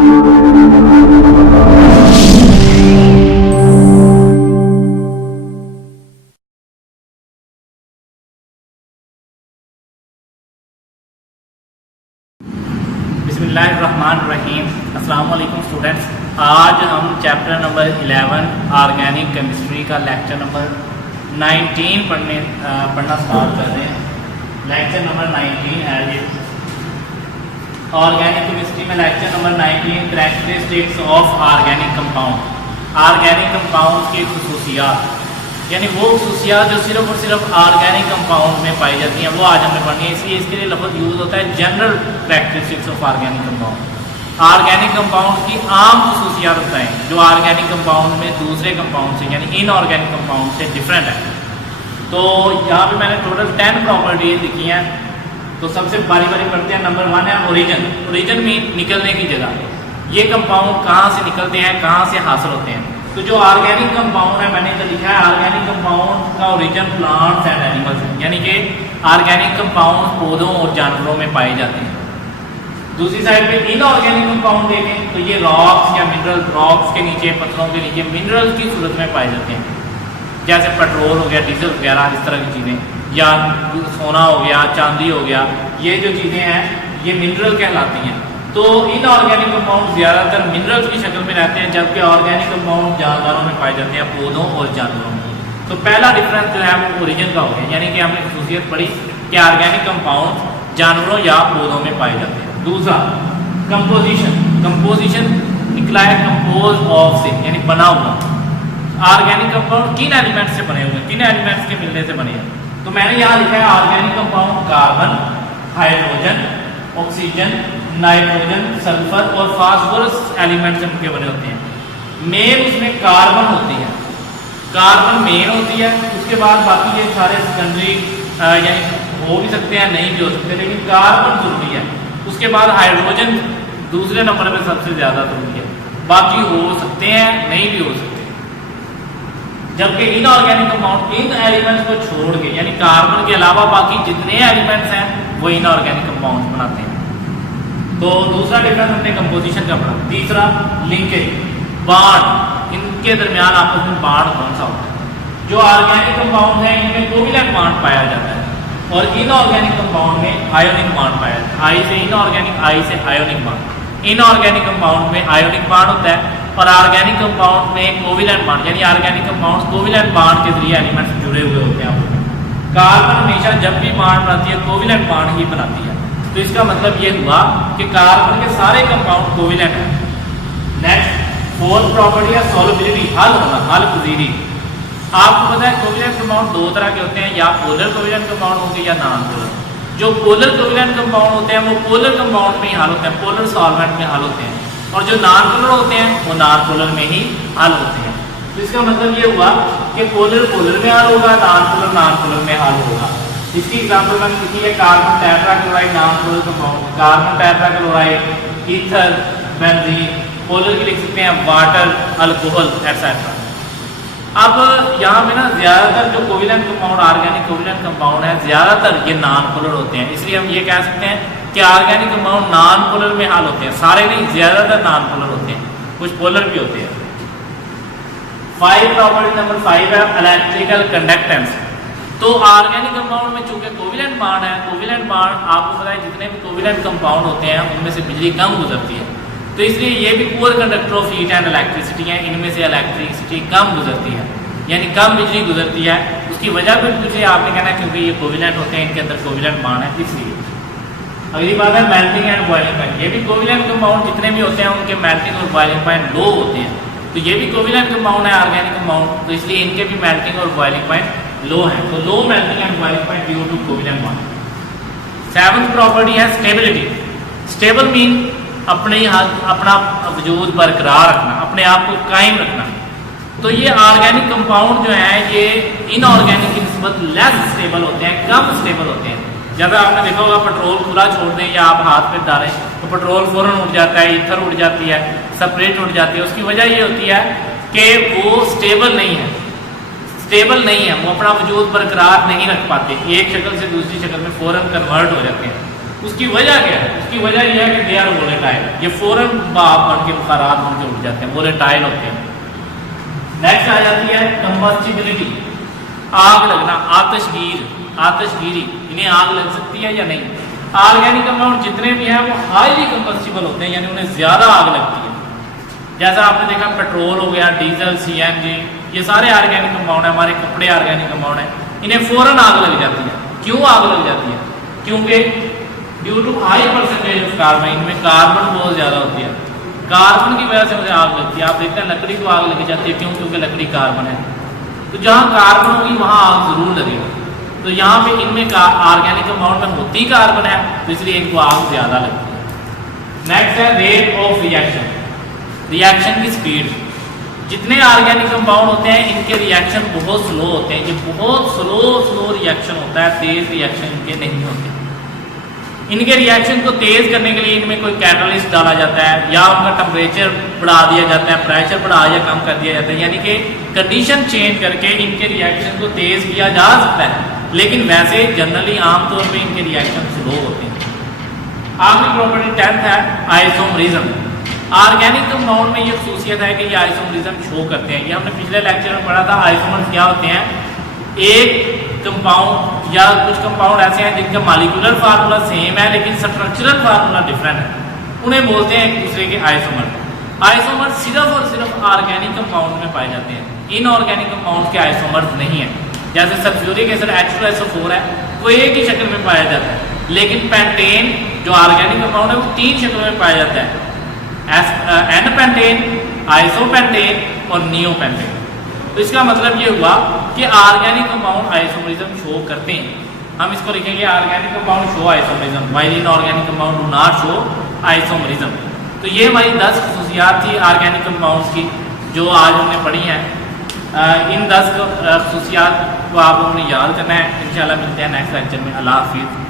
बिस्मिल्लाहिर्रहमानिर्रहीम। अस्सलाम वालेकुम स्टूडेंट्स। आज हम चैप्टर नंबर 11 ऑर्गेनिक केमिस्ट्री का लेक्चर नंबर 19 पढ़ना स्टार्ट कर रहे हैं। लेक्चर नंबर 19 है ये ऑर्गेनिक केमिस्ट्री में। Lecture number 19 characteristics of organic compound. Organic compound की खुसूसियात, यानी वो खुसूसियात जो सिर्फ और सिर्फ ऑर्गेनिक कंपाउंड में पाई जाती हैं, वो आज हमने पढ़नी है। इसलिए इसके लिए लफ्ज़ यूज़ होता है general characteristics of organic compound. Organic compound की आम खुसूसियात बताएं जो ऑर्गेनिक कंपाउंड में दूसरे कंपाउंड से यानी इनऑर्गेनिक कंपाउंड से डिफरेंट है। तो यहाँ पे मैंने टोटल 10 प्रॉपर्टीज लिखी हैं। तो सबसे बारी बारी पढ़ते हैं। नंबर 1 है ओरिजिन। ओरिजिन मीन निकलने की जगह। ये कंपाउंड कहाँ से निकलते हैं, कहाँ से हासिल होते हैं। तो जो ऑर्गेनिक कंपाउंड है, मैंने इधर लिखा है ऑर्गेनिक कंपाउंड का ओरिजिन प्लांट्स एंड एनिमल्स, यानी कि ऑर्गेनिक कंपाउंड पौधों और जानवरों में पाए जाते हैं। दूसरी साइड पे इनऑर्गेनिक कंपाउंड देखें तो ये रॉक्स या मिनरल, रॉक्स के नीचे, पत्थरों के नीचे मिनरल्स की सूरत में पाए जाते हैं, जैसे पेट्रोल हो गया, डीजल वगैरह, इस तरह की चीज़ें, या सोना हो गया, चांदी हो गया। ये जो चीज़ें हैं ये मिनरल कहलाती हैं। तो इनऑर्गेनिक कंपाउंड ज़्यादातर मिनरल्स की शक्ल में रहते हैं, जबकि ऑर्गेनिक कंपाउंड जानवरों में पाए जाते हैं, पौधों और जानवरों में। तो पहला डिफरेंस जो है वो ओरिजिन का हो गया, यानी कि हमने खसूसियत पढ़ी कि ऑर्गेनिक कंपाउंड जानवरों या पौधों में पाए जाते हैं। दूसरा कंपोजिशन। कंपोजिशन निकला है कंपोज ऑफ से, यानी बना हुआ। ऑर्गेनिक कंपाउंड किन एलिमेंट्स से बने हुए हैं, किन एलिमेंट्स के मिलने से बने हैं। तो मैंने यहाँ लिखा है organic compound carbon, hydrogen, oxygen, nitrogen, sulphur और फास्फोरस एलिमेंट से मिलकर बने होते हैं। मेन उसमें कार्बन होती है, कार्बन मेन होती है। उसके बाद बाकी ये सारे सेकेंडरी यानी हो भी सकते हैं, नहीं भी हो सकते, लेकिन कार्बन जरूरी है। उसके बाद हाइड्रोजन दूसरे नंबर पे सबसे ज़्यादा जरूरी है, बाकी हो सकते हैं, नहीं भी हो सकते। जबकि इनऑर्गेनिक कंपाउंड इन एलिमेंट्स को छोड़ के, यानी कार्बन के अलावा बाकी जितने एलिमेंट्स हैं वो इनऑर्गेनिक कंपाउंड बनाते हैं। तो दूसरा डिफरेंस हमने कंपोजिशन का पढ़ा। तीसरा लिंकेज, बांड। इनके दरमियान आपस में बांड कौन सा होता है। जो ऑर्गेनिक कंपाउंड है इनमें कोवैलेंट बांड पाया जाता है, और इनऑर्गेनिक कंपाउंड में आयोनिक बांड पाया जाता है। आई से इनऑर्गेनिक, आई से आयोनिक बांड। इनऑर्गेनिक कंपाउंड में आयोनिक बांड होता है, और ऑर्गेनिक कंपाउंड में कोवैलेंट बांड, यानी ऑर्गेनिक कंपाउंड कोवैलेंट बांड के जरिए एलिमेंट्स जुड़े हुए होते हैं। कार्बन हमेशा जब भी बांड बनाती है कोवैलेंट बांड ही बनाती है। तो इसका मतलब ये हुआ कि कार्बन के सारे कंपाउंड कोवैलेंट हैं। नेक्स्ट फोर्थ प्रॉपर्टी है सॉल्युबिलिटी, हल होना, हल पजीरी। आपको पता है कोवैलेंट कंपाउंड दो तरह के होते हैं, या पोलर कोवैलेंट कंपाउंड होंगे या नॉन पोलर। जो पोलर कोवैलेंट कंपाउंड होते हैं वो पोलर कंपाउंड में ही हल होते हैं, पोलर सॉल्वेंट में हल होते हैं, और जो नॉन पोलर होते हैं वो नॉन पोलर में ही हल होते हैं। तो इसका मतलब ये हुआ कि पोलर पोलर में हल होगा, नॉन पोलर में हल होगा। इसकी एग्जाम्पल मैंने लिखी है carbon tetrachloride, non polar compound, carbon tetrachloride, ether, benzene. Polar की लिख सकते हैं वाटर, अल्कोहल, एटसेट्रा। अब यहाँ पे ना ज़्यादातर जो covalent compound, organic covalent compound है, ज़्यादातर ये नॉन पोलर होते हैं। इसलिए हम ये कह सकते हैं कि ऑर्गेनिक कंपाउंड नॉन पोलर में हल होते हैं। सारे नहीं, ज़्यादातर नॉन पोलर होते हैं, कुछ पोलर भी होते हैं। 5 प्रॉपर्टी नंबर 5 है इलेक्ट्रिकल कंडक्टेंस। तो ऑर्गेनिक कंपाउंड में चूंकि कोवैलेंट बांड है, कोवैलेंट बांड आपको पता है जितने भी कोवैलेंट कंपाउंड होते हैं उनमें से बिजली कम गुजरती है। तो इसलिए ये भी poor conductor of heat and electricity है, इनमें से इलेक्ट्रिसिटी कम गुजरती है, यानी कम बिजली गुजरती है। उसकी वजह भी मुझे आपने कहना है क्योंकि ये कोवैलेंट होते हैं, इनके अंदर कोवैलेंट बांड है, इसलिए। अगली बात है मेल्टिंग एंड बॉइलिंग पॉइंट। ये भी कोवैलेंट कंपाउंड जितने भी होते हैं उनके मेल्टिंग और बॉइलिंग पॉइंट लो होते हैं। तो ये भी कोवैलेंट कंपाउंड है, ऑर्गेनिक कंपाउंड, तो इसलिए इनके भी मेल्टिंग और बॉइलिंग पॉइंट लो है। तो low melting and boiling point due to covalent bond. 7th property है स्टेबिलिटी। स्टेबल मीन अपना वजूद बरकरार रखना, अपने आप को कायम रखना। तो ये ऑर्गेनिक कंपाउंड जो है ये इनऑर्गेनिक की निस्बत लेस स्टेबल होते हैं, कम स्टेबल होते हैं। जब आपने देखा होगा पेट्रोल खुला छोड़ दें या आप हाथ में डालें तो पेट्रोल फौरन उड़ जाता है, ईथर उड़ जाती है, सेपरेट उड़ जाती है। उसकी वजह ये होती है कि वो स्टेबल नहीं है, स्टेबल नहीं है, वो अपना वजूद बरकरार नहीं रख पाते, एक शक्ल से दूसरी शक्ल में फौरन कन्वर्ट हो जाते हैं। उसकी वजह क्या है? उसकी वजह यह है कि दे आर वोलेटाइल, ये फौरन भाप बन के बुखारात बन के उठ जाते हैं, वोलेटाइल होते हैं। नेक्स्ट आ जाती है कंबस्टिबिलिटी, आग लगना, आतशगीरी, इन्हें आग लग सकती है या नहीं? ऑर्गेनिक कंपाउंड जितने भी हैं वो हाईली कंबस्टिबल होते हैं, यानी उन्हें ज़्यादा आग लगती है। जैसा आपने देखा पेट्रोल हो गया, डीजल, CNG, ये सारे ऑर्गेनिक कंपाउंड है, हमारे कपड़े ऑर्गेनिक कंपाउंड है, इन्हें फ़ौरन आग लग जाती है। क्यों आग लग जाती है? क्योंकि due to high percentage of carbon, इनमें कार्बन बहुत ज़्यादा होती है, कार्बन की वजह से मुझे आग लगती है। आप देखते हैं लकड़ी को आग लग जाती है, क्यों? क्योंकि लकड़ी कार्बन है, तो जहाँ कार्बन होगी वहाँ आग ज़रूर लगेगी। तो यहाँ पे इनमें ऑर्गेनिक कंपाउंड में होती कार्बन है, तो इसलिए इनको आग ज़्यादा लगती है। नेक्स्ट है रेट ऑफ रिएक्शन, रिएक्शन की स्पीड। जितने ऑर्गेनिक कंपाउंड होते हैं इनके रिएक्शन बहुत स्लो होते हैं, ये बहुत स्लो रिएक्शन होता है, तेज़ रिएक्शन इनके नहीं होते। इनके रिएक्शन को तेज़ करने के लिए इनमें कोई कैटलिस्ट डाला जाता है, या उनका टेम्परेचर बढ़ा दिया जाता है, प्रेशर बढ़ा या कम कर दिया जाता है, यानी कि कंडीशन चेंज करके इनके रिएक्शन को तेज़ किया जा सकता है। लेकिन वैसे जनरली आमतौर पे इनके रिएक्शन स्लो होते हैं। आखिरी प्रॉपर्टी 10th है आइसोमरिज्म। ऑर्गेनिक कंपाउंड में ये खसूसियत है कि ये आइसोमरिज्म शो करते हैं। ये हमने पिछले लेक्चर में पढ़ा था, आइसोमर्स क्या होते हैं? एक कंपाउंड या कुछ कंपाउंड ऐसे हैं जिनका मॉलिक्यूलर फार्मूला सेम है लेकिन स्ट्रक्चरल फार्मूला डिफरेंट है, उन्हें बोलते हैं एक दूसरे के आइसोमर। आइसोमर सिर्फ और सिर्फ ऑर्गेनिक कंपाउंड में पाए जाते हैं, इनऑर्गेनिक कंपाउंड के आइसोमर्स नहीं है। जैसे सल्फ्यूरिक एसिड H2SO4 है, वो एक ही शक्ल में पाया जाता है, लेकिन पेंटेन जो ऑर्गेनिक कंपाउंड है वो 3 शक्लों में पाया जाता है, N-पेंटेन, आइसोपेंटेन और नियोपेंटेन। तो इसका मतलब ये हुआ कि ऑर्गेनिक कंपाउंड आइसोमरिज्म शो करते हैं। हम इसको लिखेंगे organic compound show isomerism, while inorganic compound do not show isomerism. तो ये हमारी 10 खसूसियात थी ऑर्गेनिक कंपाउंड्स की जो आज हमने पढ़ी हैं। इन 10 खसूसियात को आप लोगों ने याद करना है। इंशाल्लाह मिलते हैं नेक्स्ट लेक्चर में। अल्लाह हाफिज़।